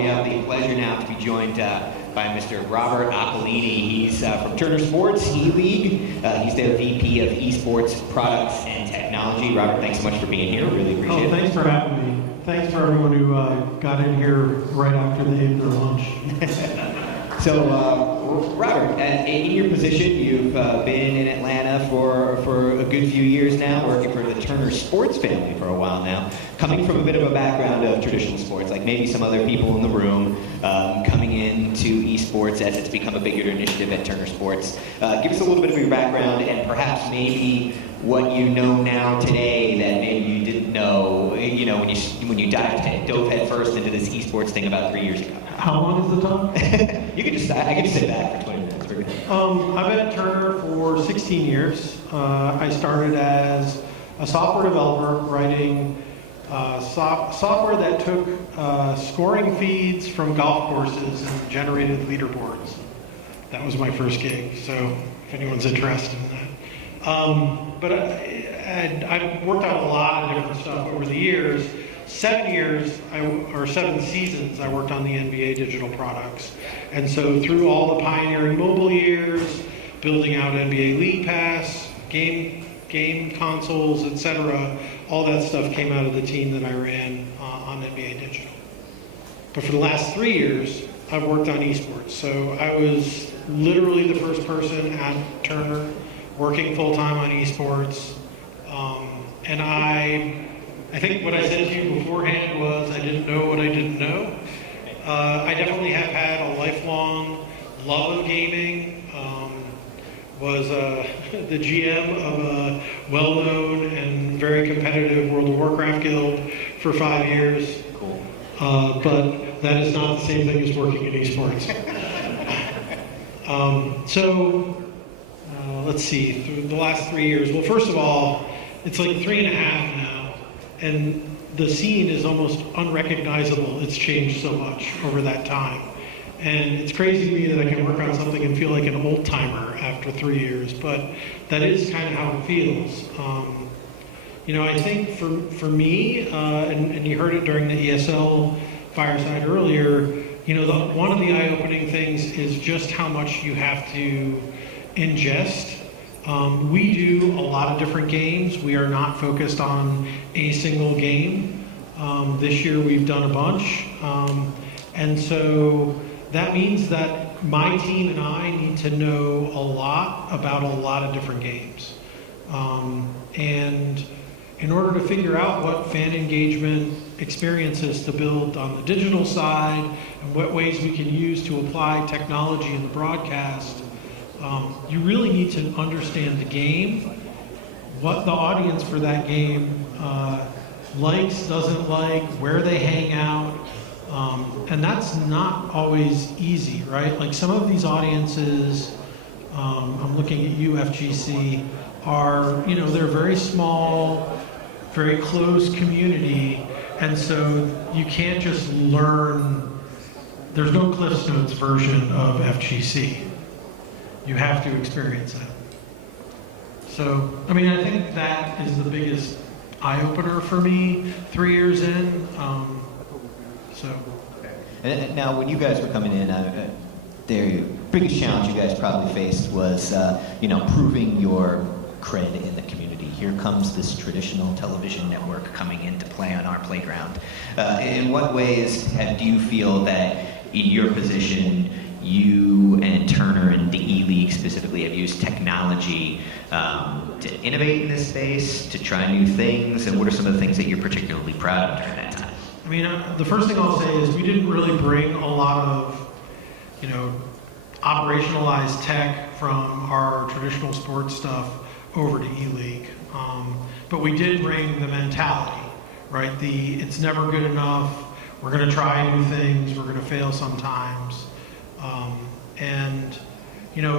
We have the pleasure now to be joined by Mr. Robert Occhialini. He's from Turner Sports, ELEAGUE. He's their VP of Esports Products and Technology. Robert, thanks so much for being here. Really appreciate it. Thanks for having me. Thanks for everyone who got in here right after they ate their lunch. So, Robert, in your position, you've been in Atlanta for a good few years now, working for the Turner Sports family for a while now. Coming from a bit of a background of traditional sports, like maybe some other people in the room, coming into esports as it's become a bigger initiative at Turner Sports. Give us a little bit of your background and perhaps maybe what you know now today that maybe you didn't know, you know, when you dove head first into this esports thing about 3 years ago. How long is the talk? I can just sit back for 20 minutes. I've been at Turner for 16 years. I started as a software developer writing software that took scoring feeds from golf courses and generated leaderboards. That was my first gig, so if anyone's interested in that. But I've worked on a lot of different stuff over the years. 7 seasons I worked on the NBA digital products. And so through all the pioneering mobile years, building out NBA League Pass, game consoles, etc., all that stuff came out of the team that I ran on NBA Digital. But for the last 3 years, I've worked on esports. So I was literally the first person at Turner working full-time on esports. And I think what I said to you beforehand was I didn't know what I didn't know. I definitely have had a lifelong love of gaming. Was the GM of a well-known and very competitive World of Warcraft guild for 5 years. Cool. But that is not the same thing as working in esports. Let's see, through the last 3 years. Well, first of all, it's like 3.5 now, and the scene is almost unrecognizable. It's changed so much over that time. And it's crazy to me that I can work on something and feel like an old timer after 3 years, but that is kind of how it feels. I think for me, and you heard it during the ESL fireside earlier, one of the eye-opening things is just how much you have to ingest. We do a lot of different games. We are not focused on a single game. This year we've done a bunch. And so that means that my team and I need to know a lot about a lot of different games. And in order to figure out what fan engagement experiences to build on the digital side and what ways we can use to apply technology in the broadcast, you really need to understand the game, what the audience for that game likes, doesn't like, where they hang out. And that's not always easy, right? Like some of these audiences, I'm looking at you, FGC, are, they're very small, very close community, and so you can't just learn, there's no Cliff Notes version of FGC. You have to experience that. So, I think that is the biggest eye-opener for me 3 years in. And now, when you guys were coming in, the biggest challenge you guys probably faced was, proving your cred in the community. Here comes this traditional television network coming into play on our playground. In what ways do you feel that in your position, you and Turner and the ELEAGUE specifically have used technology to innovate in this space, to try new things, and what are some of the things that you're particularly proud of during that time? The first thing I'll say is we didn't really bring a lot of, operationalized tech from our traditional sports stuff over to ELEAGUE. But we did bring the mentality, right? It's never good enough. We're going to try new things. We're going to fail sometimes.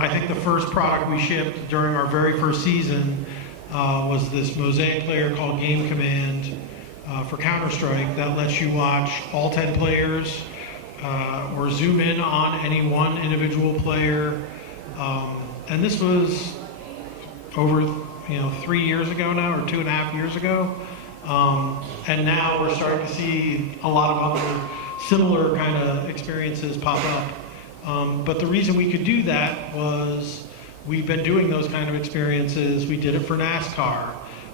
I think the first product we shipped during our very first season was this Mosaic player called Game Command for Counter-Strike that lets you watch all 10 players or zoom in on any one individual player. And this was over 3 years ago now, or 2.5 years ago. And now we're starting to see a lot of other similar kind of experiences pop up. But the reason we could do that was we've been doing those kind of experiences. We did it for NASCAR.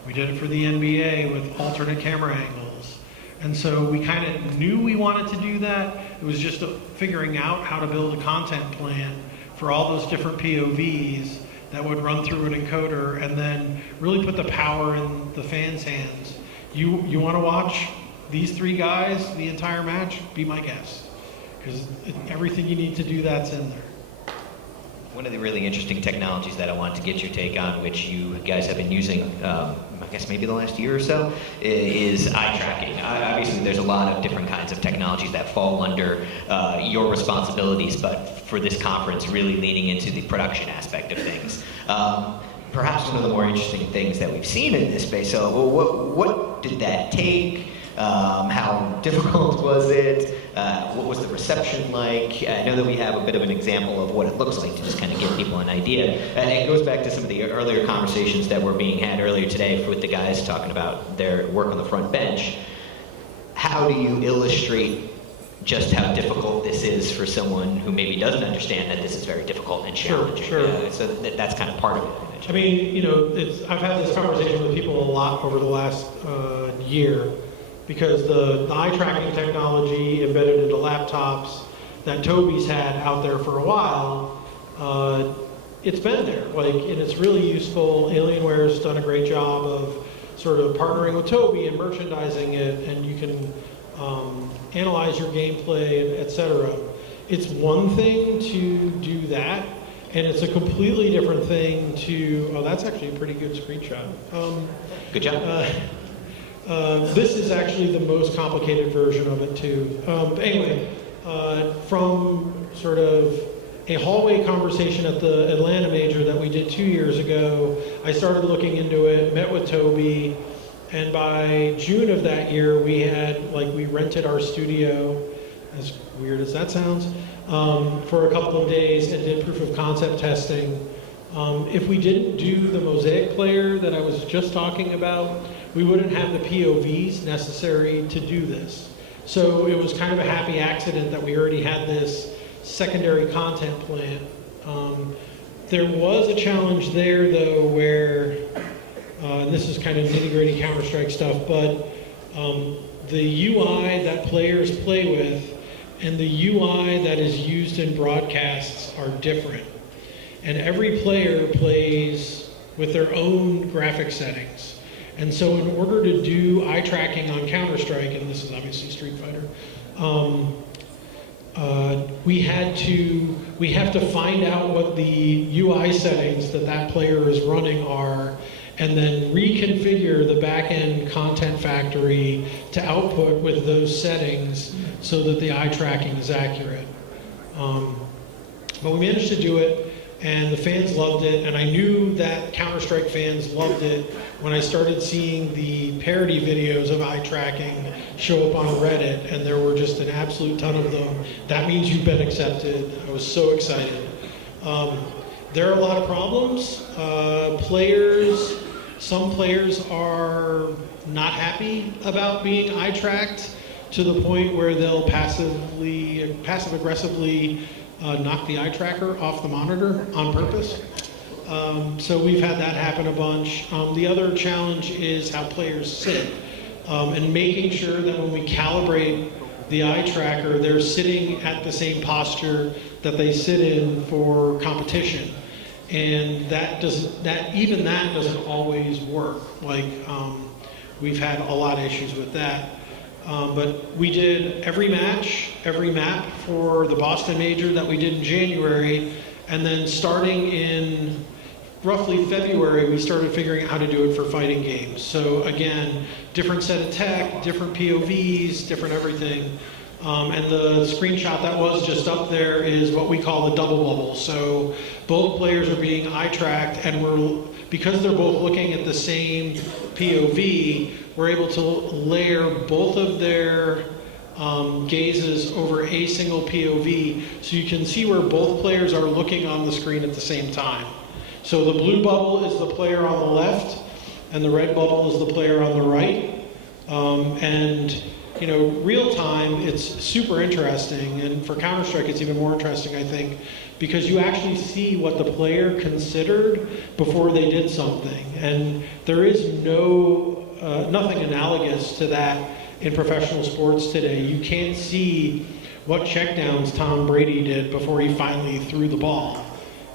We did it for the NBA with alternate camera angles. And so we kind of knew we wanted to do that. It was just figuring out how to build a content plan for all those different POVs that would run through an encoder and then really put the power in the fans' hands. You want to watch these three guys the entire match? Be my guest. Because everything you need to do that's in there. One of the really interesting technologies that I wanted to get your take on, which you guys have been using, I guess maybe the last year or so, is eye tracking. Obviously, there's a lot of different kinds of technologies that fall under your responsibilities, but for this conference, really leaning into the production aspect of things. Perhaps one of the more interesting things that we've seen in this space. So, what did that take? How difficult was it? What was the reception like? I know that we have a bit of an example of what it looks like to just kind of give people an idea. And it goes back to some of the earlier conversations that were being had earlier today with the guys talking about their work on the front bench. How do you illustrate just how difficult this is for someone who maybe doesn't understand that this is very difficult and challenging? Sure. So that's kind of part of it. I mean, I've had this conversation with people a lot over the last year. Because the eye tracking technology embedded into laptops that Toby's had out there for a while, it's been there, and it's really useful. Alienware's done a great job of sort of partnering with Toby and merchandising it, and you can analyze your gameplay, etc. It's one thing to do that, and it's a completely different thing to, that's actually a pretty good screenshot. Good job. This is actually the most complicated version of it too. But anyway, from sort of a hallway conversation at the Atlanta Major that we did 2 years ago, I started looking into it, met with Toby, and by June of that year, we rented our studio, as weird as that sounds, for a couple of days and did proof of concept testing. If we didn't do the Mosaic player that I was just talking about, we wouldn't have the POVs necessary to do this. So it was kind of a happy accident that we already had this secondary content plan. There was a challenge there, though, where, and this is kind of nitty-gritty Counter-Strike stuff, but the UI that players play with and the UI that is used in broadcasts are different. And every player plays with their own graphic settings. And so in order to do eye tracking on Counter-Strike, and this is obviously Street Fighter, we have to find out what the UI settings that player is running are, and then reconfigure the back-end content factory to output with those settings so that the eye tracking is accurate. But we managed to do it, and the fans loved it, and I knew that Counter-Strike fans loved it when I started seeing the parody videos of eye tracking show up on Reddit, and there were just an absolute ton of them. That means you've been accepted. I was so excited. There are a lot of problems. Some players are not happy about being eye tracked to the point where they'll passive-aggressively knock the eye tracker off the monitor on purpose. So we've had that happen a bunch. The other challenge is how players sit, and making sure that when we calibrate the eye tracker, they're sitting at the same posture that they sit in for competition. And that doesn't always work. We've had a lot of issues with that. But we did every map for the Boston Major that we did in January, and then starting in roughly February, we started figuring out how to do it for fighting games. So again, different set of tech, different POVs, different everything. And the screenshot that was just up there is what we call the double bubble. So both players are being eye tracked, and because they're both looking at the same POV, we're able to layer both of their gazes over a single POV, so you can see where both players are looking on the screen at the same time. So the blue bubble is the player on the left, and the red bubble is the player on the right. And real time, it's super interesting, and for Counter-Strike, it's even more interesting, I think, because you actually see what the player considered before they did something, and there is nothing analogous to that in professional sports today. You can't see what checkdowns Tom Brady did before he finally threw the ball,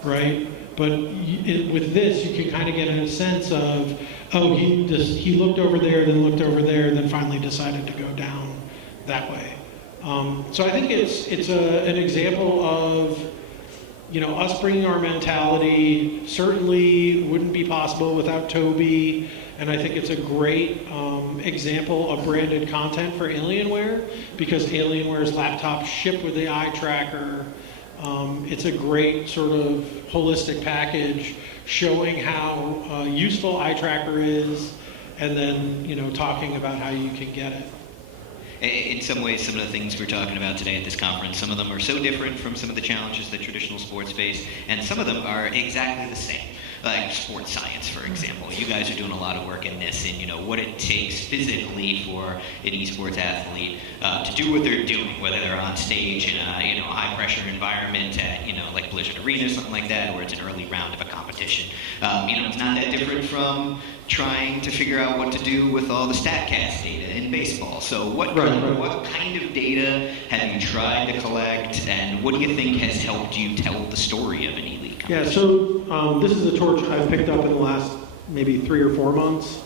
right? But with this, you can kind of get a sense of, oh, he looked over there, then looked over there, then finally decided to go down that way. So I think it's an example of us bringing our mentality. Certainly wouldn't be possible without Toby, and I think it's a great example of branded content for Alienware, because Alienware's laptops ship with the eye tracker. It's a great sort of holistic package showing how useful eye tracker is, and then talking about how you can get it. In some ways, some of the things we're talking about today at this conference, some of them are so different from some of the challenges that traditional sports face, and some of them are exactly the same. Like sports science, for example. You guys are doing a lot of work in this, and what it takes physically for an esports athlete to do what they're doing, whether they're on stage in a high pressure environment at like Blizzard Arena or something like that, or it's an early round of a competition. It's not that different from trying to figure out what to do with all the StatCast data in baseball. So what kind of data have you tried to collect, and what do you think has helped you tell the story of an elite competition? Yeah, so this is a torch I've picked up in the last maybe 3 or 4 months,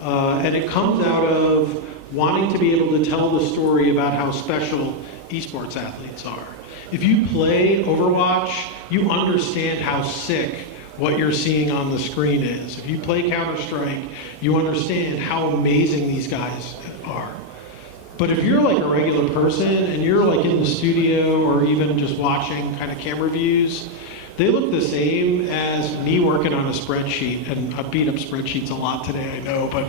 and it comes out of wanting to be able to tell the story about how special esports athletes are. If you play Overwatch, you understand how sick what you're seeing on the screen is. If you play Counter-Strike, you understand how amazing these guys are. But if you're like a regular person and you're like in the studio or even just watching kind of camera views, they look the same as me working on a spreadsheet. And I've beat up spreadsheets a lot today, I know, but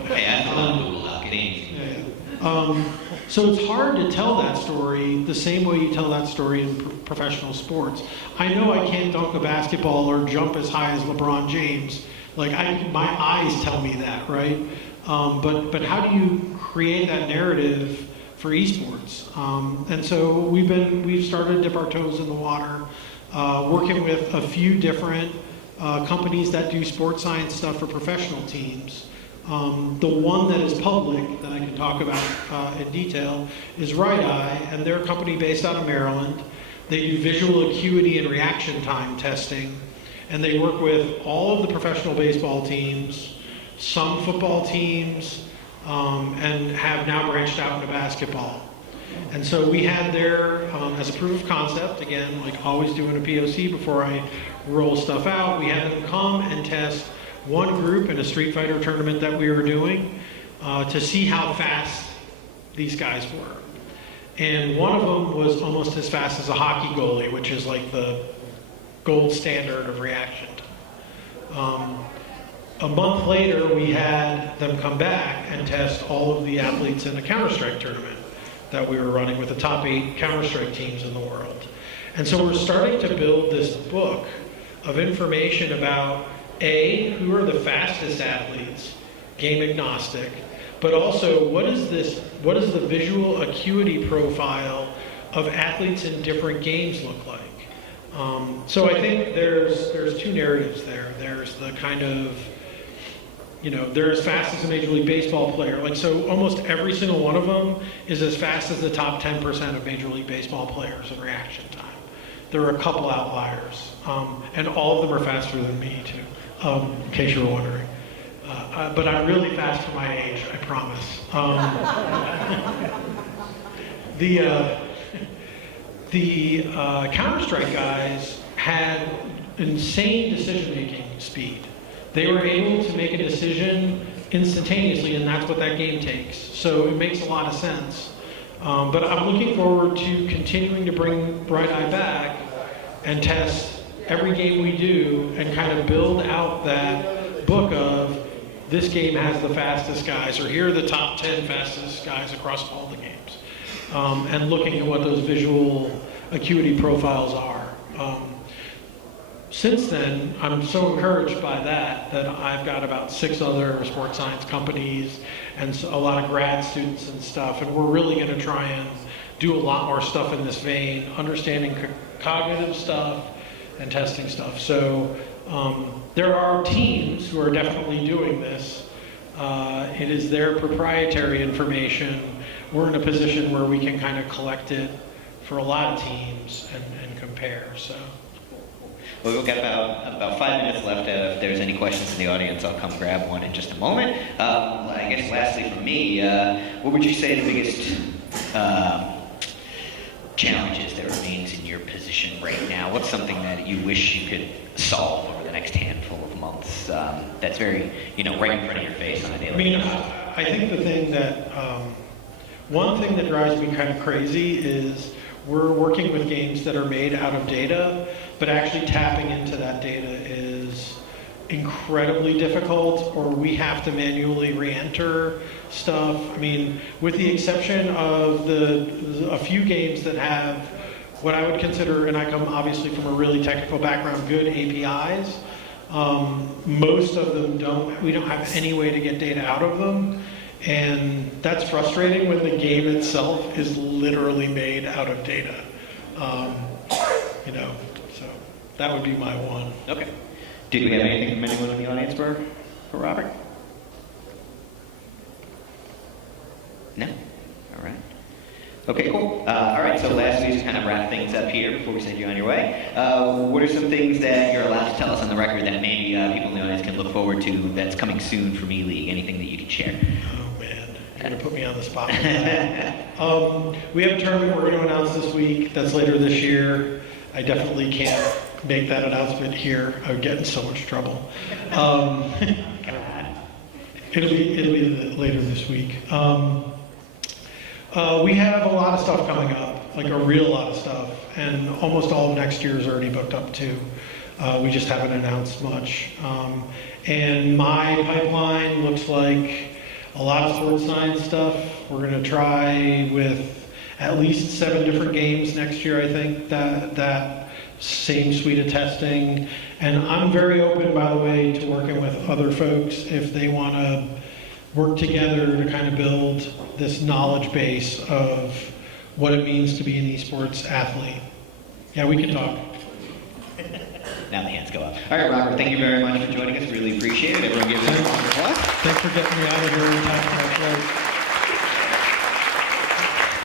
so it's hard to tell that story the same way you tell that story in professional sports. I know I can't dunk a basketball or jump as high as LeBron James. Like my eyes tell me that, right? But how do you create that narrative for esports? And so we've started to dip our toes in the water, working with a few different companies that do sports science stuff for professional teams. The one that is public that I can talk about in detail is Right Eye, and they're a company based out of Maryland. They do visual acuity and reaction time testing, and they work with all of the professional baseball teams, some football teams, and have now branched out into basketball. And so we had there, as a proof of concept, again, like always doing a POC before I roll stuff out, we had them come and test one group in a Street Fighter tournament that we were doing to see how fast these guys were. And one of them was almost as fast as a hockey goalie, which is like the gold standard of reaction time. A month later, we had them come back and test all of the athletes in a Counter-Strike tournament that we were running with the top 8 Counter-Strike teams in the world. And so we're starting to build this book of information about who are the fastest athletes, game agnostic, but also what is the visual acuity profile of athletes in different games look like? So I think there's 2 narratives there. There's the kind of, they're as fast as a Major League Baseball player. Like, so almost every single one of them is as fast as the top 10% of Major League Baseball players in reaction time. There are a couple outliers, and all of them are faster than me too. In case you were wondering. But I'm really fast for my age, I promise. The Counter-Strike guys had insane decision-making speed. They were able to make a decision instantaneously, and that's what that game takes. So it makes a lot of sense. But I'm looking forward to continuing to bring Bright Eye back and test every game we do and kind of build out that book of this game has the fastest guys, or here are the top 10 fastest guys across all the games, and looking at what those visual acuity profiles are. since then, I'm so encouraged by that I've got about 6 other sports science companies and a lot of grad students and stuff, and we're really going to try and do a lot more stuff in this vein, understanding cognitive stuff and testing stuff. So there are teams who are definitely doing this. It is their proprietary information. We're in a position where we can kind of collect it for a lot of teams and compare. So. Well, we've got about 5 minutes left. If there's any questions in the audience, I'll come grab one in just a moment. I guess lastly for me, what would you say the biggest challenges that remains in your position right now? What's something that you wish you could solve over the next handful of months that's very, right in front of your face on a daily basis? I think the thing that, one thing that drives me kind of crazy is we're working with games that are made out of data, but actually tapping into that data is incredibly difficult, or we have to manually re-enter stuff. I mean, with the exception of a few games that have what I would consider, and I come obviously from a really technical background, good APIs, most of them we don't have any way to get data out of them. And that's frustrating when the game itself is literally made out of data. So that would be my one. Okay. Do we have anything from anyone in the audience for Robert? No? All right. Okay, cool. All right, so lastly, just kind of wrap things up here before we send you on your way. What are some things that you're allowed to tell us on the record that maybe people in the audience can look forward to that's coming soon from ELEAGUE? Anything that you can share? Oh, man. You're going to put me on the spot with that. We have a tournament we're going to announce this week that's later this year. I definitely can't make that announcement here. I would get in so much trouble. It'll be later this week. We have a lot of stuff coming up, like a real lot of stuff, and almost all of next year is already booked up too. We just haven't announced much. And my pipeline looks like a lot of sports science stuff. We're going to try with at least 7 different games next year, I think, that same suite of testing. And I'm very open, by the way, to working with other folks if they want to work together to kind of build this knowledge base of what it means to be an esports athlete. Yeah, we can talk. Now the hands go up. All right, Robert, thank you very much for joining us. Really appreciate it. Everyone give us a round of applause. Thanks for getting me out of here in time for my flight.